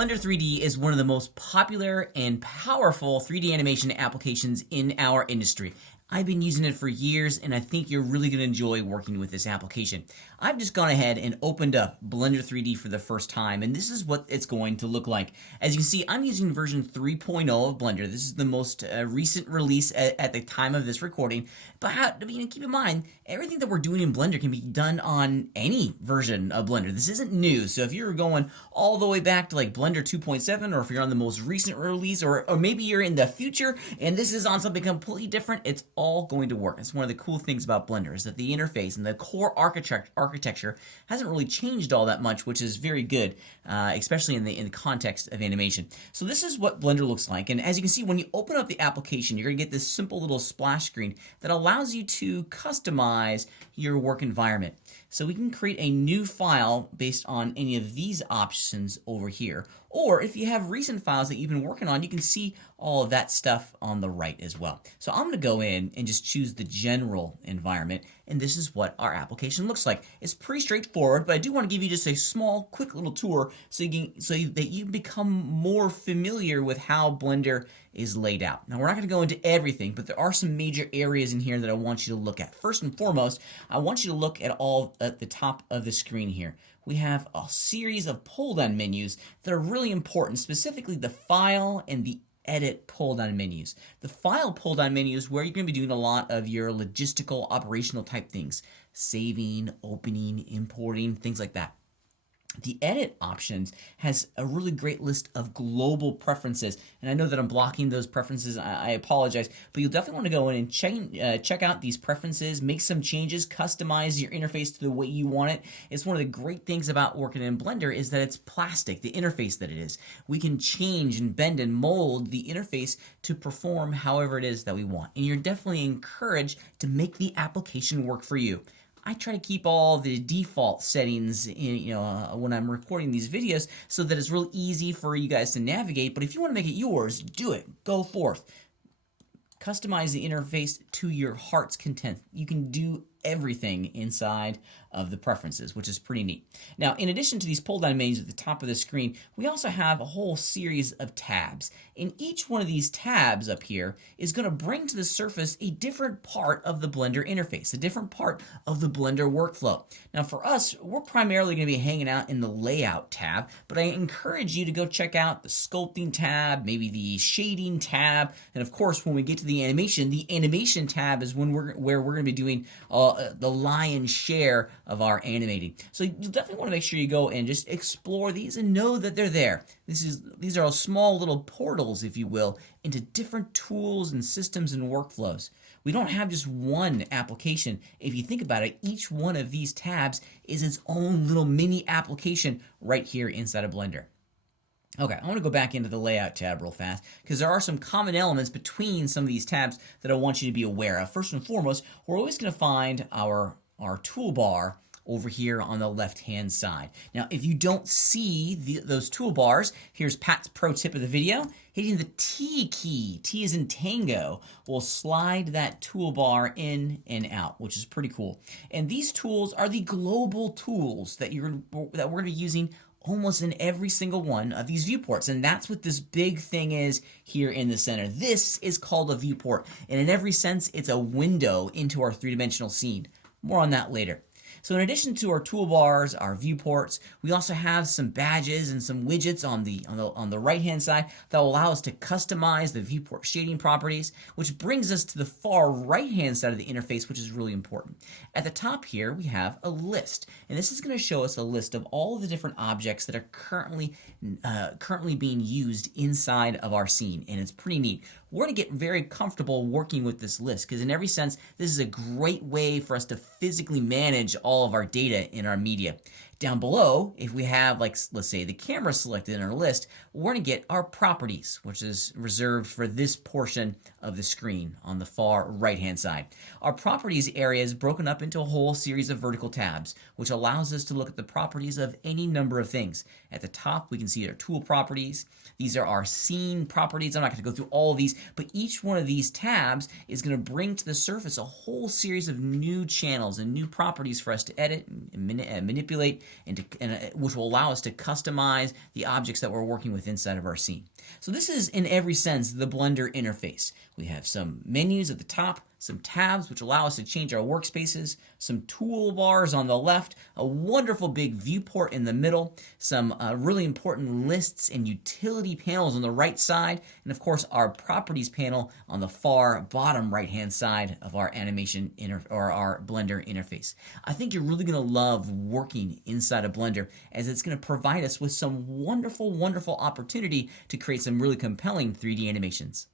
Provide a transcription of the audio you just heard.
Blender 3D is one of the most popular and powerful 3D animation applications in our industry. I've been using it for years, and I think you're really going to enjoy working with this application. I've just gone ahead and opened up Blender 3D for the first time, and this is what it's going to look like. As you can see, I'm using version 3.0 of Blender. This is the most recent release at the time of this recording. But keep in mind, everything that we're doing in Blender can be done on any version of Blender. This isn't new, so if you're going all the way back to like Blender 2.7, or if you're on the most recent release, or maybe you're in the future and this is on something completely different, it's all going to work. It's one of the cool things about Blender is that the interface and the core architecture hasn't really changed all that much, which is very good, especially in the context of animation. So this is what Blender looks like, and as you can see, when you open up the application, you're going to get this simple little splash screen that allows you to customize your work environment. So we can create a new file based on any of these options over here. Or if you have recent files that you've been working on, you can see all of that stuff on the right as well. So I'm going to go in and just choose the general environment, and this is what our application looks like. It's pretty straightforward, but I do want to give you just a small, quick little tour so that you become more familiar with how Blender is laid out. Now, we're not going to go into everything, but there are some major areas in here that I want you to look at. First and foremost, I want you to look at the top of the screen here. We have a series of pull-down menus that are really important, specifically the File and the Edit pull-down menus. The File pull-down menu is where you're going to be doing a lot of your logistical, operational type things. Saving, opening, importing, things like that. The Edit options has a really great list of global preferences, and I know that I'm blocking those preferences. I apologize, but you'll definitely want to go in and check out these preferences, make some changes, customize your interface to the way you want it. It's one of the great things about working in Blender is that it's plastic, the interface that it is. We can change and bend and mold the interface to perform however it is that we want, and you're definitely encouraged to make the application work for you. I try to keep all the default settings in, when I'm recording these videos so that it's real easy for you guys to navigate. But if you want to make it yours, do it. Go forth. Customize the interface to your heart's content. You can do everything inside of the preferences, which is pretty neat. Now, in addition to these pull-down menus at the top of the screen, we also have a whole series of tabs. And each one of these tabs up here is going to bring to the surface a different part of the Blender interface, a different part of the Blender workflow. Now, for us, we're primarily going to be hanging out in the Layout tab, but I encourage you to go check out the Sculpting tab, maybe the Shading tab, and of course, when we get to the Animation tab is where we're going to be doing the lion's share of our animating. So you definitely want to make sure you go and just explore these and know that they're there. These are all small little portals, if you will, into different tools and systems and workflows. We don't have just one application. If you think about it, each one of these tabs is its own little mini application right here inside of Blender. Okay, I want to go back into the Layout tab real fast because there are some common elements between some of these tabs that I want you to be aware of. First and foremost, we're always going to find our toolbar over here on the left-hand side. Now, if you don't see those toolbars, here's Pat's pro tip of the video. Hitting the T key, T as in tango, will slide that toolbar in and out, which is pretty cool. And these tools are the global tools that we're going to be using almost in every single one of these viewports. And that's what this big thing is here in the center. This is called a viewport. And in every sense, it's a window into our three-dimensional scene. More on that later. So in addition to our toolbars, our viewports, we also have some badges and some widgets on the right-hand side that will allow us to customize the viewport shading properties, which brings us to the far right-hand side of the interface, which is really important. At the top here, we have a list, and this is going to show us a list of all of the different objects that are currently being used inside of our scene, and it's pretty neat. We're going to get very comfortable working with this list because in every sense, this is a great way for us to physically manage all of our data in our media. Down below, if we have, like, let's say the camera selected in our list, we're going to get our properties, which is reserved for this portion of the screen on the far right-hand side. Our properties area is broken up into a whole series of vertical tabs, which allows us to look at the properties of any number of things. At the top, we can see our tool properties. These are our scene properties. I'm not going to go through all of these, But each one of these tabs is going to bring to the surface a whole series of new channels and new properties for us to edit and manipulate, which will allow us to customize the objects that we're working with inside of our scene. So this is, in every sense, the Blender interface. We have some menus at the top, some tabs which allow us to change our workspaces, some toolbars on the left, a wonderful big viewport in the middle, some really important lists and utility panels on the right side, and of course our properties panel on the far bottom right hand side of our animation or our Blender interface. I think you're really going to love working inside of Blender, as it's going to provide us with some wonderful opportunity to create some really compelling 3D animations.